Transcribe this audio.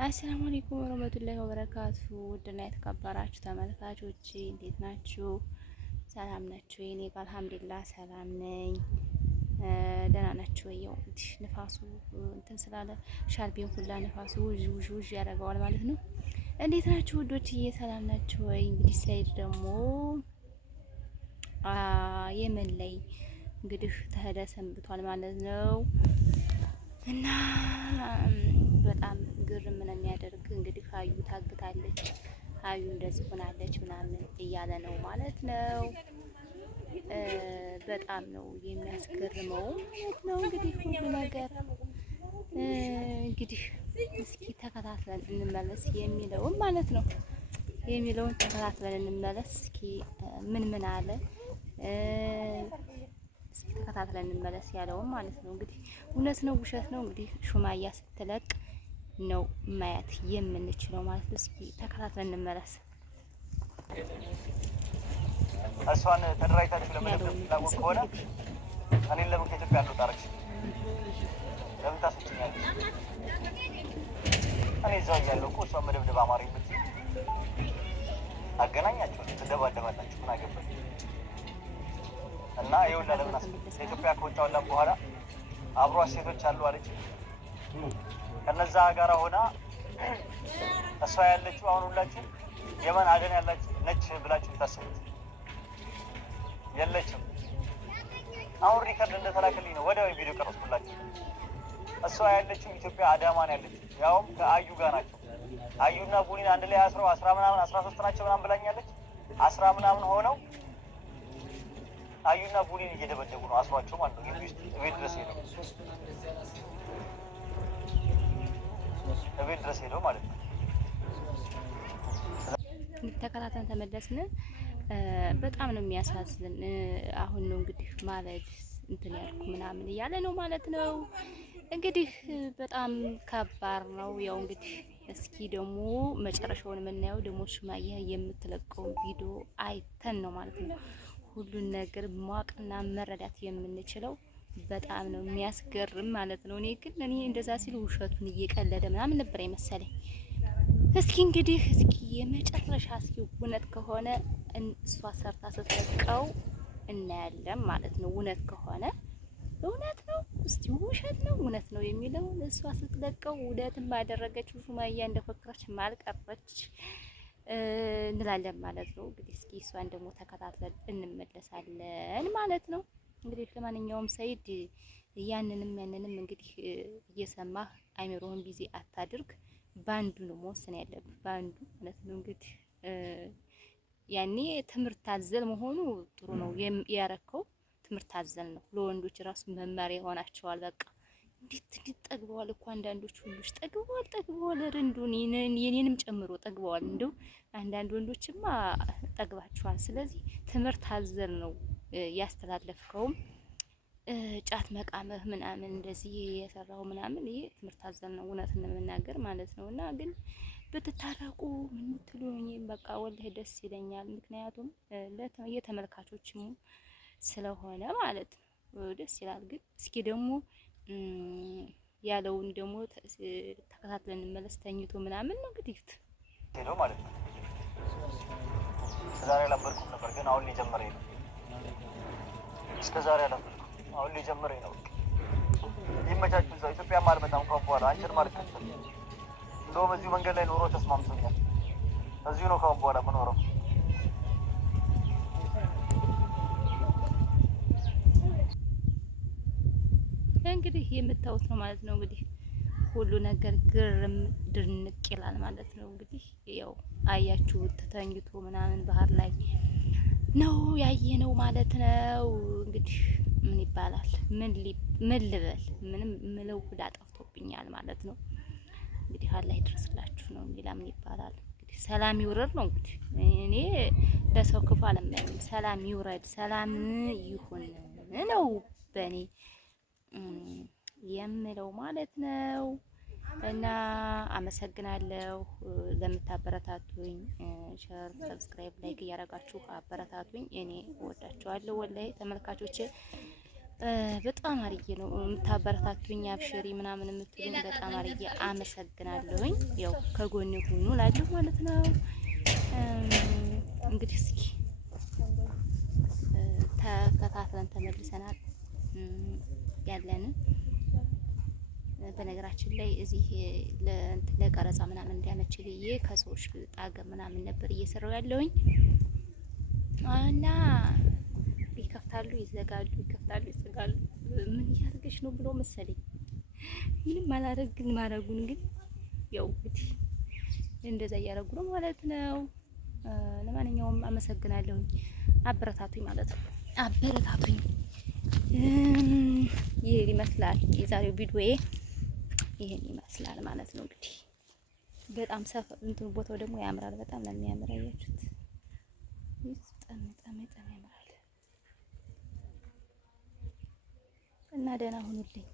አሰላሙ አለይኩም ወረህመቱላሂ ወበረካቱ። ውድና የተከበራችሁ ተመልካቾች እንዴት ናችሁ? ሰላም ናችሁ? እኔ ጋር አልሐምዱሊላህ ሰላም ነኝ። ደህና ናችሁ? ያው እንግዲህ ንፋሱ እንትን ስላለ ሻርቤን ሁላ ንፋሱ ውዥ ውዥ ውዥ ያደርገዋል ማለት ነው። እንዴት ናችሁ ውዶችዬ? ሰላም ናችሁ ወይ? እንግዲህ ሰይድ ደግሞ የመን ላይ እንግዲህ ተሄደ ሰንብቷል ማለት ነው እና በጣም ግርም ነው የሚያደርግ። እንግዲህ ሀዩ ታግታለች፣ ሀዩ እንደዚህ ሆናለች ምናምን እያለ ነው ማለት ነው። በጣም ነው የሚያስገርመው ማለት ነው። እንግዲህ ሁሉ ነገር እንግዲህ እስኪ ተከታትለን እንመለስ የሚለውን ማለት ነው የሚለውን ተከታትለን እንመለስ። እስኪ ምን ምን አለ እስኪ ተከታትለን እንመለስ ያለውን ማለት ነው። እንግዲህ እውነት ነው ውሸት ነው እንግዲህ ሹማያ ስትለቅ ነው ማየት የምንችለው ማለት ነው። እስኪ ተከታትለን እንመለስ። እሷን ተደራጅታችሁ ለመደብደብ ፍላጎት ከሆነ እኔን ለምን ከኢትዮጵያ አልወጣረች? ለምን ታስችኛለች? እኔ እዛው እያለሁ እኮ እሷን መደብደብ አማረኝ ብትይ አገናኛችሁ ትደባደባላችሁ። ምን አገባኝ? እና ይኸውልህ ለምን ከኢትዮጵያ ከወጣሁላት በኋላ አብሯት ሴቶች አሉ አለች። ከነዛ ጋር ሆና እሷ ያለችው አሁን ሁላችሁ የመን አደን ያላችሁ ነች ብላችሁ ታስቡት የለችም። አሁን ሪከርድ እንደተላከልኝ ነው ወዲያው ቪዲዮ ቀረጽኩላችሁ። እሷ ያለችው ኢትዮጵያ አዳማ ነው ያለችው፣ ያውም ከአዩ ጋር ናቸው። አዩና ቡኒን አንድ ላይ 10 ምናምን 13 ናቸው ምናምን ብላኛለች። 10 ምናምን ሆነው አዩና ቡኒን እየደበደቡ ነው አስሯቸው ማለት ነው። ቤት ድረስ ሄደው ቤት ድረስ ሄደው ማለት ነው። ተከታተን ተመለስን። በጣም ነው የሚያሳዝን። አሁን ነው እንግዲህ ማለት እንትን ያልኩ ምናምን እያለ ነው ማለት ነው። እንግዲህ በጣም ከባድ ነው። ያው እንግዲህ እስኪ ደግሞ መጨረሻውን የምናየው ደግሞ ሱማያ የምትለቀውን ቪዲዮ አይተን ነው ማለት ነው ሁሉን ነገር ማወቅና መረዳት የምንችለው። በጣም ነው የሚያስገርም ማለት ነው። እኔ እንደዛ ሲሉ ውሸቱን እየቀለደ ምናምን ነበር የመሰለኝ። እስኪ እንግዲህ እስኪ የመጨረሻ እስኪ እውነት ከሆነ እሷ ሰርታ ስትለቀው እናያለን ማለት ነው። እውነት ከሆነ እውነት ነው፣ እስቲ ውሸት ነው እውነት ነው የሚለው እሷ ስትለቀው እውነትም ባደረገችው ሱማያ እንደፈከረች ማልቀረች እንላለን ማለት ነው። እንግዲህ እስኪ እሷን ደግሞ ተከታትለን እንመለሳለን ማለት ነው። እንግዲህ ለማንኛውም ሰይድ ያንንም እንግዲህ እየሰማህ አይምሮህን ቢዚ አታድርግ። ባንዱ ነው መወሰን ያለብህ፣ ባንዱ ማለት ነው። እንግዲህ ያኔ ትምህርት አዘል መሆኑ ጥሩ ነው ያረከው፣ ትምህርት አዘል ነው። ለወንዶች ራሱ መማሪያ ይሆናቸዋል። በቃ እንዴት ጠግበዋል እኮ አንዳንዶች ሁሉሽ ጠግበዋል ረንዱን የኔንም ጨምሮ ጠግበዋል። እንደው አንዳንድ ወንዶችማ ጠግባቸዋል። ስለዚህ ትምህርት አዘል ነው ያስተላለፍከውም ጫት መቃመህ ምናምን እንደዚህ የሰራው ምናምን ይሄ ትምህርት አዘል ነው፣ እውነትን ለመናገር ማለት ነው። እና ግን ብትታረቁ ምን ምትሉኝ በቃ ወላሂ ደስ ይለኛል። ምክንያቱም የተመልካቾችም ስለሆነ ማለት ነው ደስ ይላል። ግን እስኪ ደግሞ ያለውን ደግሞ ተከታትለን እንመለስ። ተኝቶ ምናምን ነው እንግዲህ ሄዶ ማለት ነው። ዛሬ አላበርኩም ነበር ግን አሁን ሊጀምረኝ ነው። እስከ ዛሬ አላበርኩም አሁን ሊጀምረኝ ነው። ይመቻችሁ። እዛው ኢትዮጵያ ማለት በጣም በኋላ አንቺን ማለት ነው። እንደውም እዚሁ መንገድ ላይ ኑሮ ተስማምቶኛል። እዚሁ ነው ካሁን በኋላ የምኖረው። እንግዲህ የምታዩት ነው ማለት ነው። እንግዲህ ሁሉ ነገር ግርም ድንቅ ይላል ማለት ነው። እንግዲህ ያው አያችሁት ተተኝቶ ምናምን ባህር ላይ ነው ያየነው ማለት ነው። እንግዲህ ምን ይባላል ምን ልበል ምንም ምለው ሁላ ጠፍቶብኛል ማለት ነው። እንግዲህ አላህ ይድረስላችሁ ነው። ሌላ ምን ይባላል? እንግዲህ ሰላም ይውረድ ነው። እንግዲህ እኔ ለሰው ክፉ አልመኝም። ሰላም ይውረድ፣ ሰላም ይሁን ነው በእኔ የምለው ማለት ነው። እና አመሰግናለሁ ለምታበረታቱኝ። ሼር፣ ሰብስክራይብ፣ ላይክ እያደረጋችሁ አበረታቱኝ። እኔ እወዳችኋለሁ ወላሂ ተመልካቾቼ። በጣም አርጌ ነው የምታበረታቱኝ፣ አብሽሪ ምናምን የምትሉኝ በጣም አርጌ አመሰግናለሁኝ። ያው ከጎኔ ሁኑ ላችሁ ማለት ነው። እንግዲህ እስኪ ተከታትለን ተመልሰናል ያለንን። በነገራችን ላይ እዚህ ለቀረጻ ምናምን እንዲያመች ብዬ ከሰዎች ጣገር ምናምን ነበር እየሰራው ያለውኝ እና ይከፍታሉ ይዘጋሉ፣ ይከፍታሉ ይዘጋሉ። ምን እያደረገች ነው ብሎ መሰለኝ። ምንም አላደርግን ማድረጉን ግን ያው እንግዲህ እንደዛ እያደረጉ ነው ማለት ነው። ለማንኛውም አመሰግናለሁኝ። አበረታቱኝ ማለት ነው። አበረታቱኝ። ይሄን ይመስላል የዛሬው ቪዲዮዬ፣ ይሄን ይመስላል ማለት ነው። እንግዲህ በጣም እንትን ቦታው ደግሞ ያምራል። በጣም ነው የሚያምር። አያችሁት? በጣም ያምራል እና ደህና ሁኑልኝ።